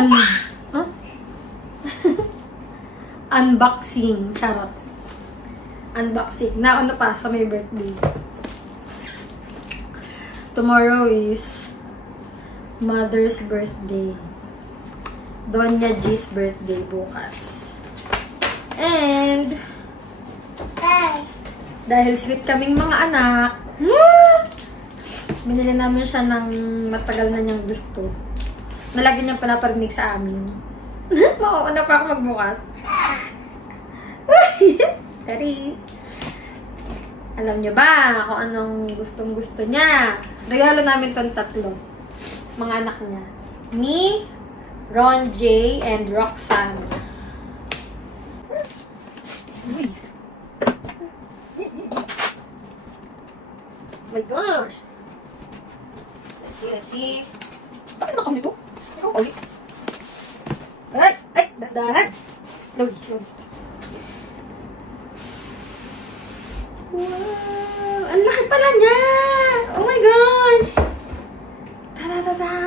Huh? Unboxing. Charot. Unboxing. Nauna pa sa may birthday. Tomorrow is Mother's birthday. Donya G's birthday bukas. And dahil sweet kaming mga anak, binili namin siya ng matagal na niyang gusto. Nalagi niyang pinaparinig sa amin. Mauuna pa ako magbukas. Tari. Alam niyo ba kung anong gustong-gusto niya? Regalo namin tong tatlo. Mga anak niya. Ni, Ron J, and Roxanne. Uy. Oh my gosh. Let's see. Bakit nakakam nito? Ikaw, ulit. Ay, dahan. Slowly. Wow! Ang laki pala niya! Oh my gosh! Ta-da-da-da!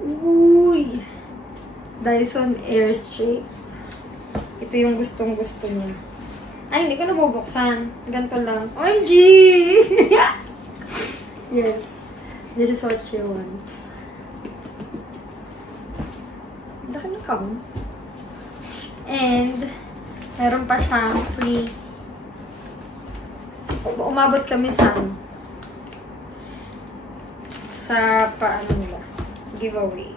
Uy! Dyson Airstream. Ito yung gustong-gusto niya. Ay, hindi ko nabubuksan. Ganito lang. OMG! Yes. This is what she wants. Laki na kam. And meron pa siyang free. Umabot kami sa paano nila, giveaway.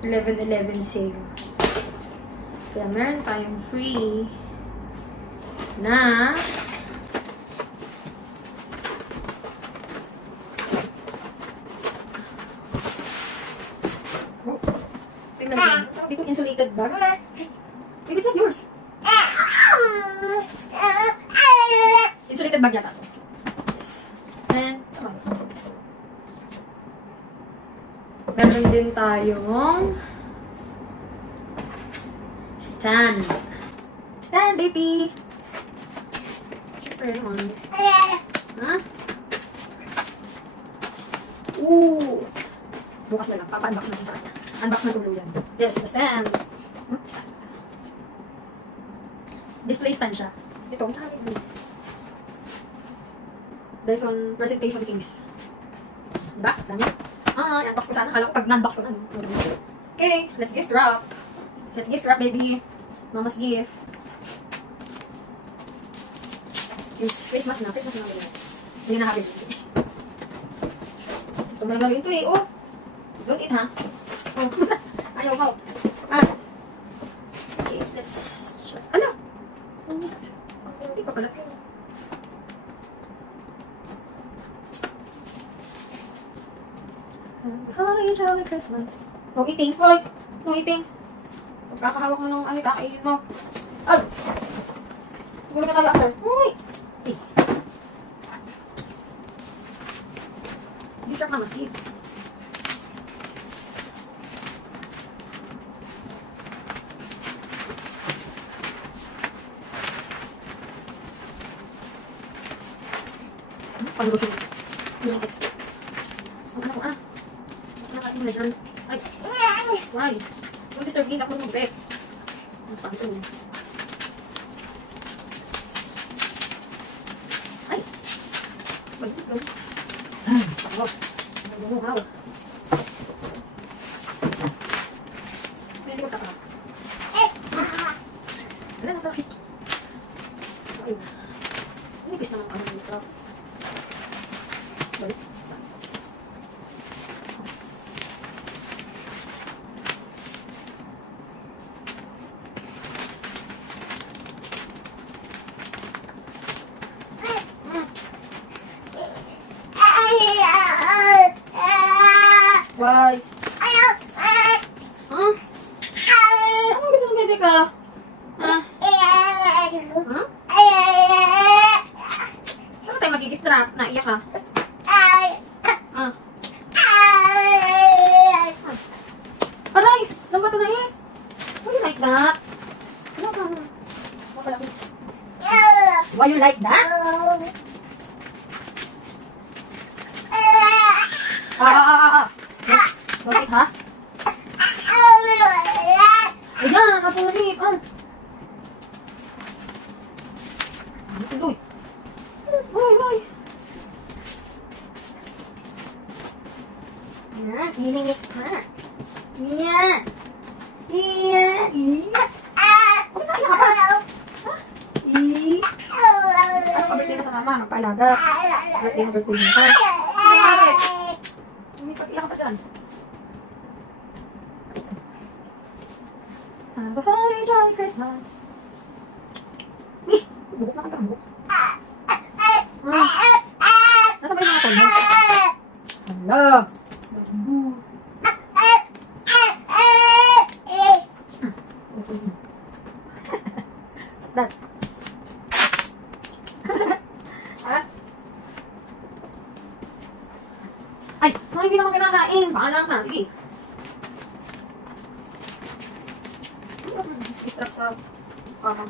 $11.11 sale. Kaya meron tayong free na dito insulated bag. Maybe it's not yours. Insulated bag yata to. Yes. And, meron din tayong stand. Stand, baby! Siyempre naman. Ha? Ooh! Bukas na lang. Papa-unbox natin sa kanya. Unbox na tuluyan. Yes, the stand. Display stand siya. Ito, Dyson presentation case. Diba? Dami. I-unbox ko sana. Kala ko pag na-unbox ko na. Okay, let's gift wrap. Let's gift wrap, baby. Mama's gift. It's Christmas na. Christmas na. Hindi na happy. Gusto mo lang gawin ito eh. Oh! Don't eat, ha? Oh. Ayaw mo. Okay, let's try. Ano? Hindi pa pala. Hi, Jolly Christmas. No eating. Hoy! No eating. Pagkakahawak mo ng kakainin mo. Gulo ka tayo after. Hoy! Hey. Hindi ka mama, Steve. Paano ko sila? Hindi ang expert. Ano ko, Nakain mo na dyan. Ay! Why? Don't disturb me. Ako nung mag-bek. Ang pangito mo. Ay! Mag-bek. Ako. Nag-bumuhaw. Hindi ko taka. Wala na bakit. Ay. Nipis naman kami dito. Balik. Why? Huh? Ano gusto mong bebe ka? Ha? Ano tayo mag-gift wrap? Naiyak ka? Aray! Lamba to na eh! Why you like that? Why you like that? Bakit, ha? Ayan, napunip. Tuloy. Uy. Ayan, feeling expert. Ayan. Ano ka birthday mo sa mama? Magpaalaga. Birthday mo ka. Bakit? Iyak ka pa dyan. Have a holly jolly Christmas. Bubuk na ka bubuk. Nasa ba yung mga tono? Hala. What's that? Ay, hindi naman kinakain. Bahala ka. Sige. Distract sa kama.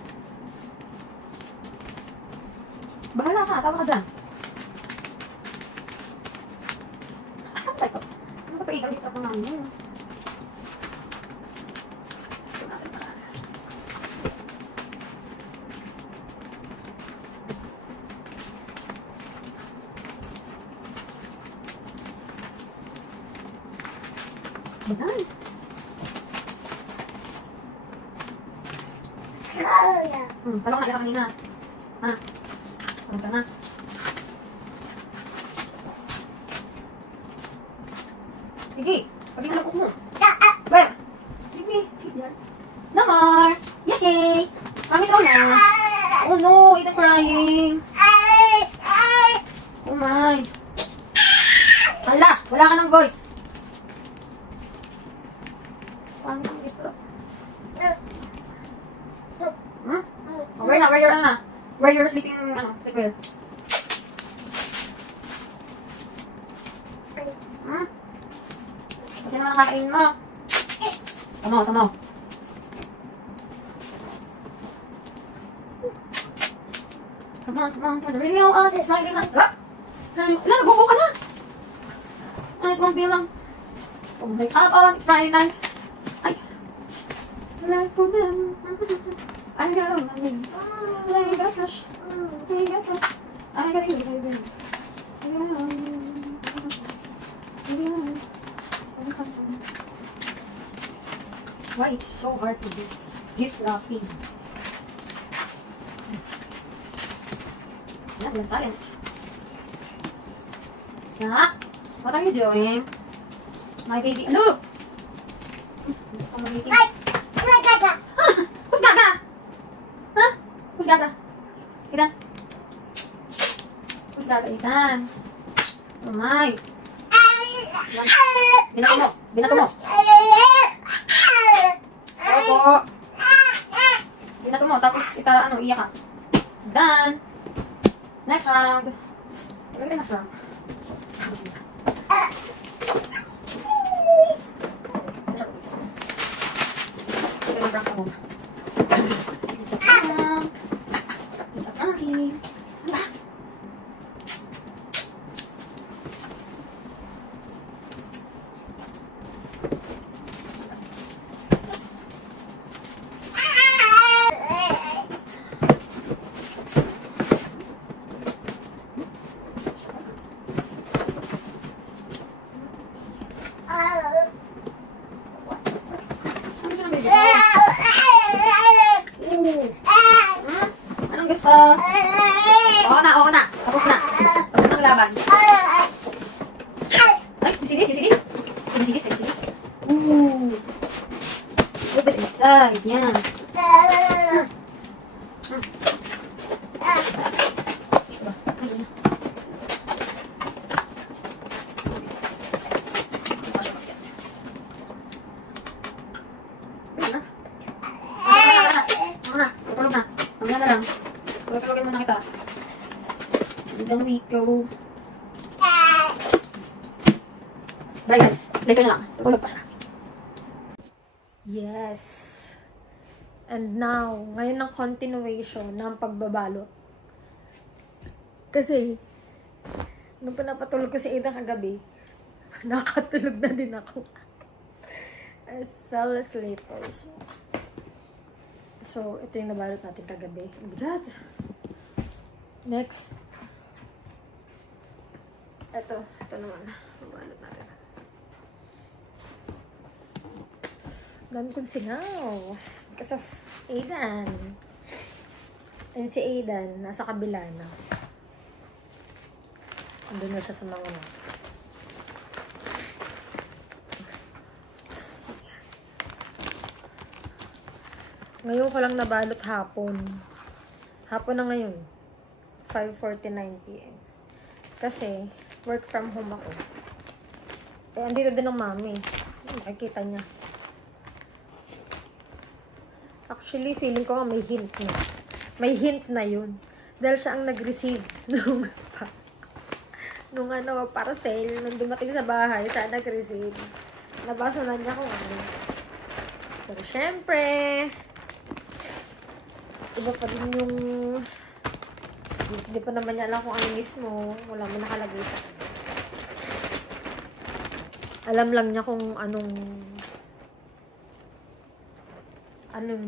Bahala ka. Tawa ka dyan. Ano ba ito? Ano ba ito? Distract mo namin. Badan. Talong na, iyak kanina. Ha? Talong ka na. Sige, pag inalapok mo. Where? Sige. Namar! Yay! Mami, ito na. Oh no, it's crying. Oh my. Hala, wala ka ng voice. Where you're sleeping, sleepwear. Kasi naman nakakain mo. Tama. Come on, for the radio, it's Friday night. Nagbubo ka na. It won't be long. Wake up on Friday night. Ay. Like for them. I got a money. I got cash. I got you, baby. Why it's so hard to do gift wrapping? Not your talent. What are you doing? My baby. Hello! Who's Gaga? Huh? Who's Gaga? Ethan? Who's Gaga, Ethan? Oh my. Binato mo. Opo. Binato mo, tapos iyak ka. Done. Next round. Next round. It's a pranking. Anong gusto? Oo na. Tapos na ang laban. Ay, sinis. Put this inside. Yan. Tutulogin muna kita. Then we go. Bye guys. Like na lang. Tutulog pa siya. Yes. And now, ngayon ang continuation ng pagbabalot. Kasi, nung pinapatulog ko si Ida kagabi, Nakatulog na din ako. I fell asleep also. So, ito yung nabalot natin kagabi. Oh my God! Next. Ito naman. Nabalot natin. Dami kong singaw. Because of Aidan. And si Aidan, nasa kabila na. Andun na siya sa mga Ngayon ko lang nabalot hapon. Hapon na ngayon. 5:49 PM. Kasi, work from home ako. Eh, andito din ang mami. Nakikita niya. Actually, feeling ko nga may hint na. May hint na yun. Dahil siya ang nag-receive nung parcel. Nung dumating sa bahay, siya nag-receive. Nabasa na niya kung ano. Pero syempre, iba pa din yung hindi pa naman niya alam kung ano mismo. Wala mo nakalagay sa kanya. Alam lang niya kung anong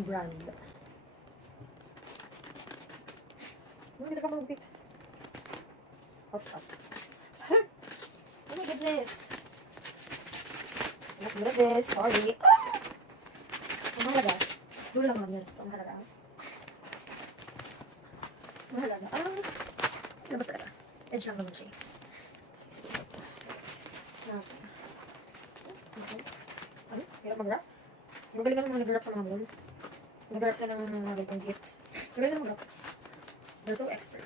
brand. Hindi ka mag-bit. Hop. Oh my goodness. Oh my goodness. Sorry. Ang mahalaga. Dulo lang naman yan. Ang mahalaga. Mahalaga. Labas talaga. Edge lang naman siya. Ano? Hirap mag-wrap? Magaling naman mga nag-wrap sa mga mall. Nag-wrap sa ng mga ganitong gifts. Magaling naman mag-wrap. They're so expert.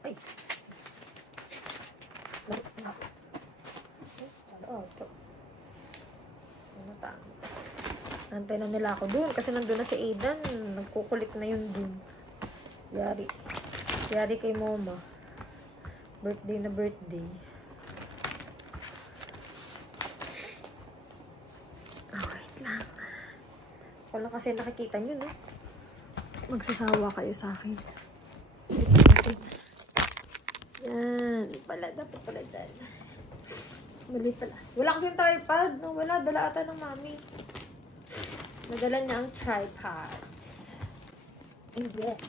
Ay! Nantay na nila ako dun kasi nandun na si Aidan. Nagkukulit na yun dun. Yari kay mama. Birthday na birthday. Wait lang. Ako lang kasi nakikita nyo, no? Magsasawa kayo sa akin. Yan. Pala, dapat pala dyan. Mali pala. Wala kasing tripod. No? Wala. Dala ata ng mami. Nadala niya ang tripods. And yes.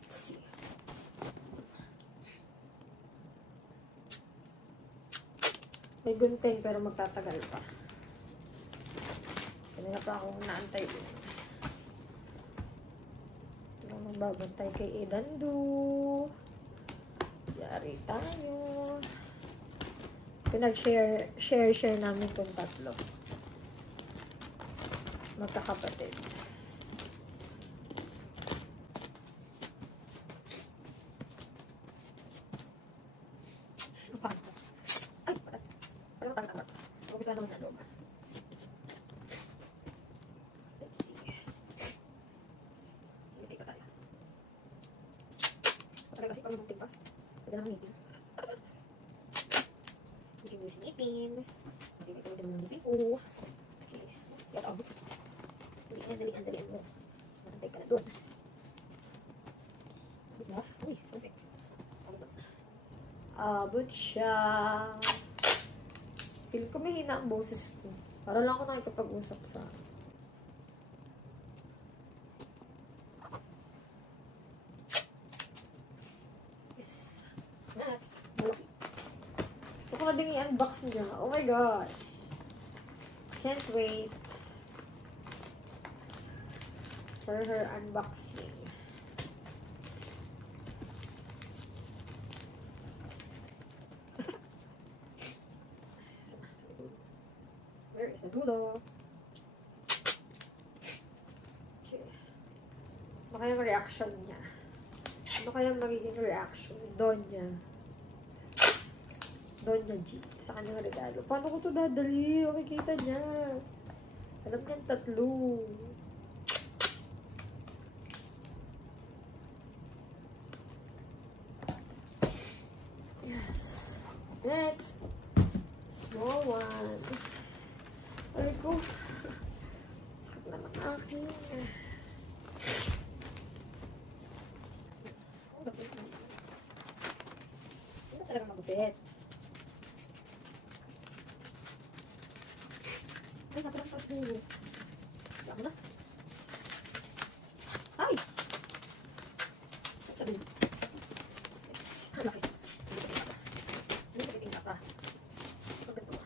Let's see. May gunting pero magtatagal pa. Kanina pa akong naantay din. Magbabantay kay Edandu. Yari tayo. Pinag-share namin itong tatlo. Magkakapatid. Ay, parat. Parang tanga-tanga. Huwag sana naman na loob. Let's see. Meeting pa tayo. Patay kasi pag meeting pa. Pwede naman meeting. Hindi mo sinipin. Hindi mo ito naman ngipin ko. Okay. Kaya ako. Dalian mo. Matantay ka na doon. Diba? Uy, perfect. Abot siya. Feel ko mahina ang boses ko. Para lang ako nakikipag-usap sa yes. Next. Malaki. Gusto ko na din i-unbox niya. Oh my gosh. Can't wait for her unboxing. Where is the dulo? Okay. Ano kayang reaction niya? Ano kayang magiging reaction? Donya G. Sa kanyang regalo. Paano ko ito dadali? Makikita niya. Alam niya yung tatlo. Yes. Next. Small one. Aray ko. Sakit naman akin. magupit. Ay, napalang pagbulo. Higa mo na. Ay! Sabi mo. Laki. Hindi ka titingka pa. Pag ganito ka.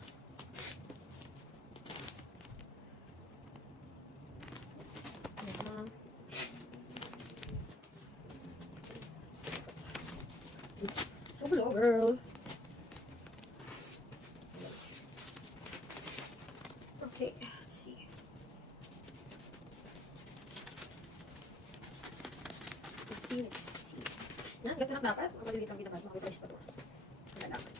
So hello, girl. Okay, let's see. Let's see. Nah, ganito lang dapat. Mga maliliit ang binabad. Mga reprice pa to. Ang dapat.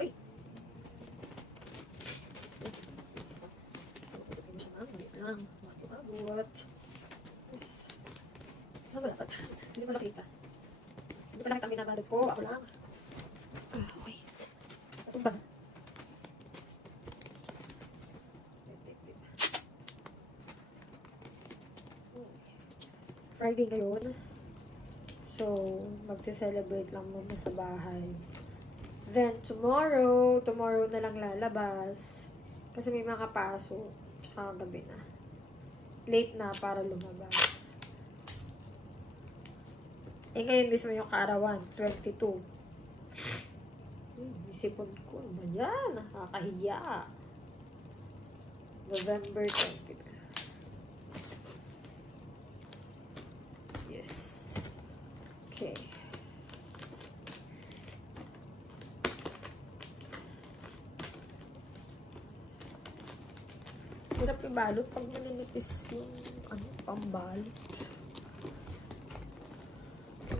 Ay! Lang. Makikabot. Yes. Ano ba dapat? Hindi mo nakita. Hindi pa nakita ang binabalot ko. Ako lang. Okay. Ito ba? Friday ngayon. So, magse-celebrate lang muna sa bahay. Then, tomorrow na lang lalabas. Kasi may mga pasok. Tsaka gabi na. Late na para lumabas. Eh, ngayon mismo yung kaarawan. 22. Isipon ko. Ano ba yan? Nakakahiya. November 22. Yes. Okay. Hirap ibalot pag maninipis yung pambalot.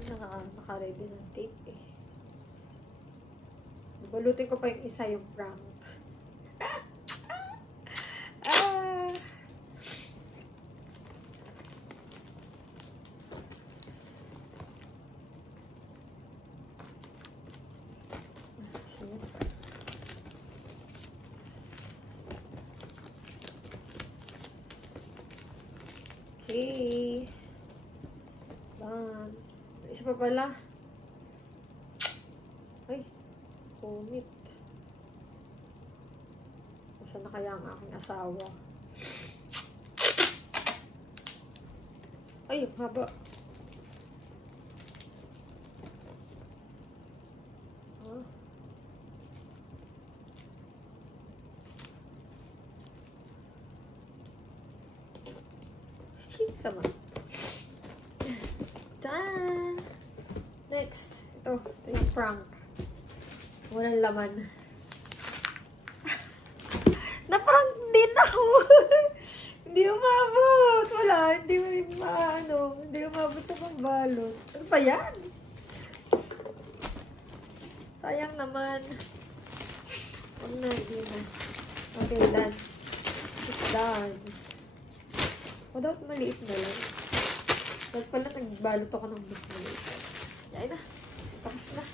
Naka-ready ng tape eh. Balutin ko pa yung isa yung prank. Okay. Done. Isa pa pala. Ay. Kumit. Nasaan na kaya ang aking asawa? Ay, haba. Ah. Sama. Done! Next. Ito yung prank. Walang laman. Na-prank din ako! Hindi umabot! Wala. Hindi umabot sa pambalot. Ano pa yan? Sayang naman. Huwag na, hindi na. Okay, done. It's done. O, dapat maliit na lang. Dahil pala nagbalot ako ng mas maliit. Yan na. Tapos na.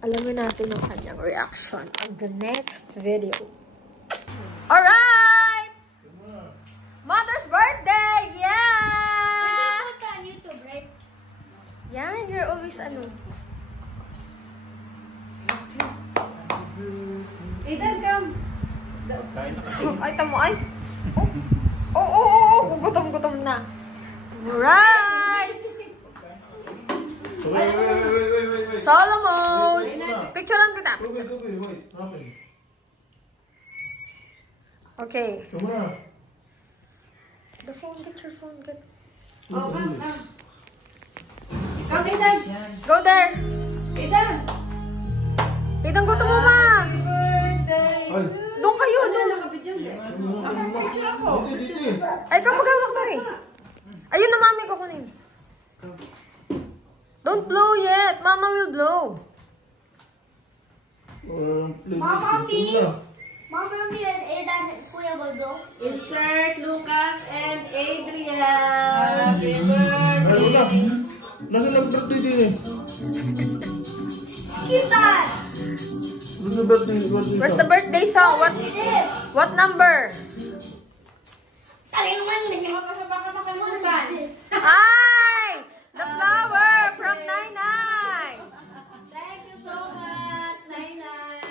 Alamin natin ang kanyang reaction on the next video. Alright! Mother's birthday! Yeah! Ito on YouTube, right? Yeah, you're always Ethan, come! Ay, tamo, ay. Oh, gugutom-gutom na. Right! Wait. Solo mode. Picturean kita. Wait. Okay. Come on. The phone, get your phone, get. Oh, come. Come, Ethan! Go there. Ethan! Ethan, gutom mo, ma. Happy birthday! Doon kayo, doon. Nakabidyo, hindi. Picture ako. Ay, kamag-hawak na rin. Ayun na, mami, kukunin. Don't blow yet. Mama will blow. Mama me and Ethan, Kuya Baldo. Insert Lucas and Adrian. Happy birthday! Nasaan ang birthday din eh? Ethan! Where's the birthday song? What number? Ay! The flower from Nainay! Thank you so much, Nainay.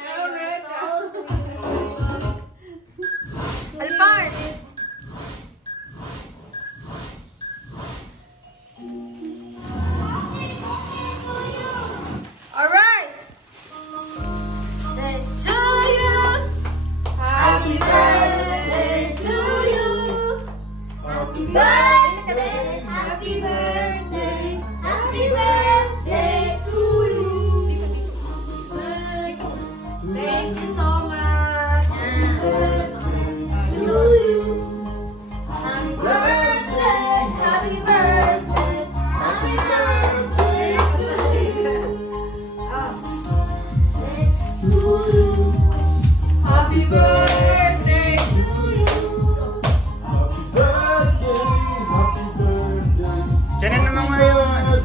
Alphard! Alright! Say to you! Happy birthday to you! Happy birthday, happy birthday, happy birthday to you. Thank you so much. To you. Happy birthday! Happy birthday! Happy birthday to you! Happy birthday to you. Diyan na naman ngayon.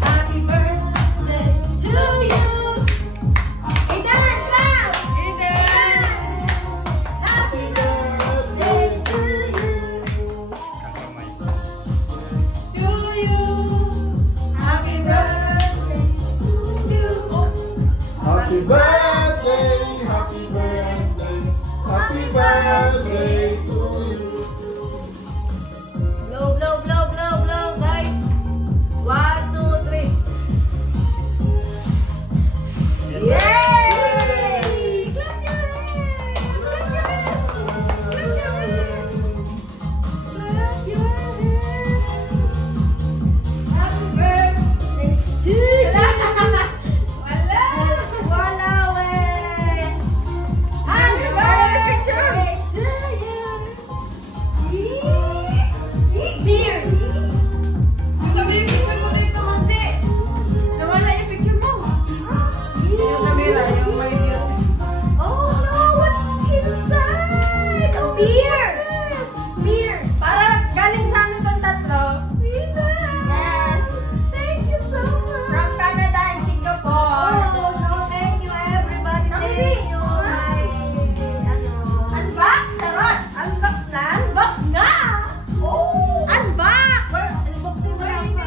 Happy birthday to you! Idan, clap! Happy birthday to you! To you! Happy birthday to you! Happy birthday, happy birthday, happy birthday to you. Blow, blow, blow, blow, blow, guys. 1, 2, 3. Yay! Clap your hands! Clap your hands! Clap your hands! Clap your hands! Happy birthday to you! Wala, wey! Happy birthday to you! Beer! Sabihin picture mo dito, Monte. Nawala yung picture mo. Yung camera, yung may Oh no! What's inside? Oh, beer! Beer! Para galing sa amin tong tatlo. Yes! Thank you so much. From Canada and Singapore. Oh, no, thank you everybody. Thank you. Unbox! Charot! Unbox na? Unbox na! Oh! Unbox! Unboxing mo lang pa.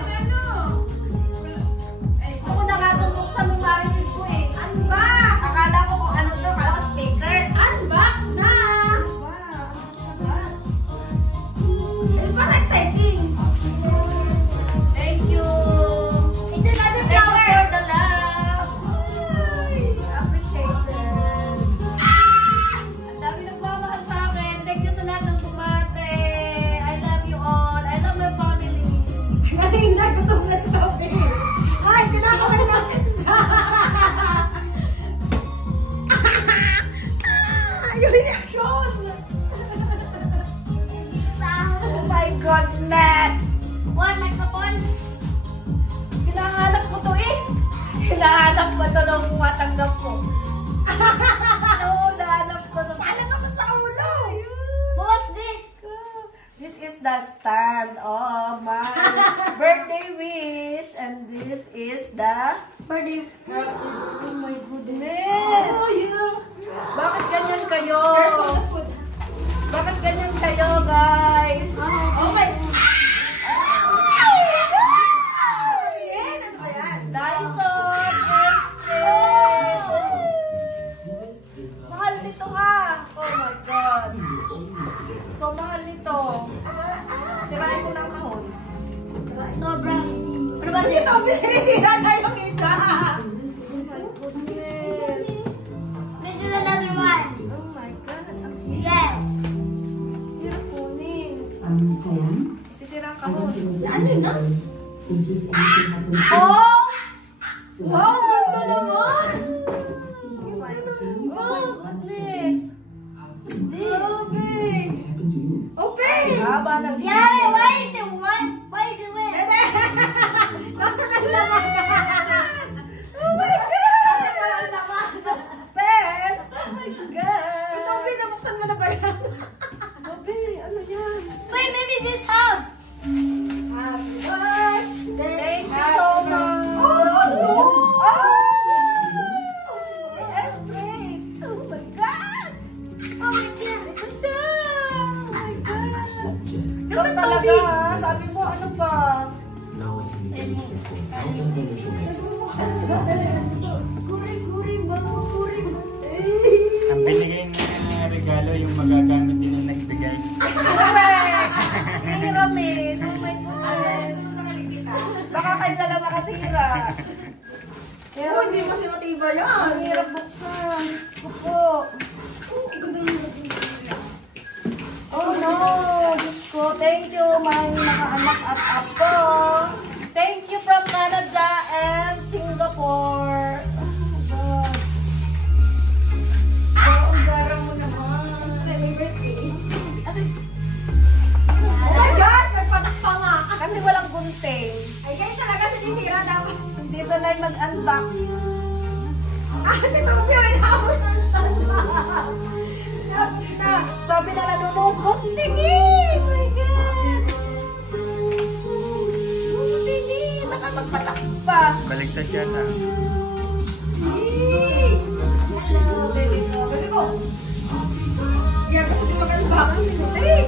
Gusto ko na nga itong buksan ng marinig ko eh. Unbox! Akala ko kung ano to, kala ko speaker. Unbox na! Wow. It's parang exciting. Thank you. It's another Thank you flower. for the love. Ay, appreciated. Ang dami nagmamahal sa akin. Thank you sa lahat ng bumate. I love you all. I love my family. Kanina, gutom na si Toby. Ay, kinakaway natin sa... Yung reaction! Oh my goodness! One microphone. Hinahanap ko to eh. Hinahanap ko to nung matanggap ko. Oo, nahanap ko. Pala naman sa ulo! What's this? This is the stand of my birthday wish. And this is the birthday. Oh my goodness! Oh, you! Bakit ganyan kayo? Careful the food. Bakit ganyan kayo, guys? Oh my... Again? Ano ba yan? Dyson Airstream! Mahal nito ha! Oh my God! So mahal nito. Sirain ko ng kahon. Sobra. Ano ba si Toby? Sinisira na yung isa. Oh my goodness! This is another one. Oh my God! Ang Yes. hirap kunin. Sisira ang kahon. Ano na? Oh! Wow, ganda naman. Oh my goodness! Grabe. Open. Haba ng Yeah, why is it one? Why is it one? Nasa naglaman. Oh my God. Suspense! Oh my God! Toby, nabuksan mo na ba yan? Gabi, ano yan? Wait, maybe this half. Happy birthday Ang binigay na regalo yung magagamit din ng nagbigay. Hiram eh. Oh my goodness. Baka kayo na lang makasira. Oh, hindi kasi matibay yan. Ang hirap buksan. Diyos ko po. Oh no. Diyos ko. Thank you, my nakaanak at apo. Thank you from Canada and Singapore. Oh my God. Oh, ang garang mo naman. Happy birthday. Oh my God! Nagpatak pa nga. Kasi walang gunting. Ay, guys, talaga sinisira dapat. Hindi na lang mag-unbox. Ah, si Tokyo, inabot ang tanda. Sabi na nanonood, guntingin! Oh my God! Guntingin! Nakapagpatak pa. Baligtad siya sa... Hello, baby ko. Baby ko. Yeah, kasi di makalabak. Hey!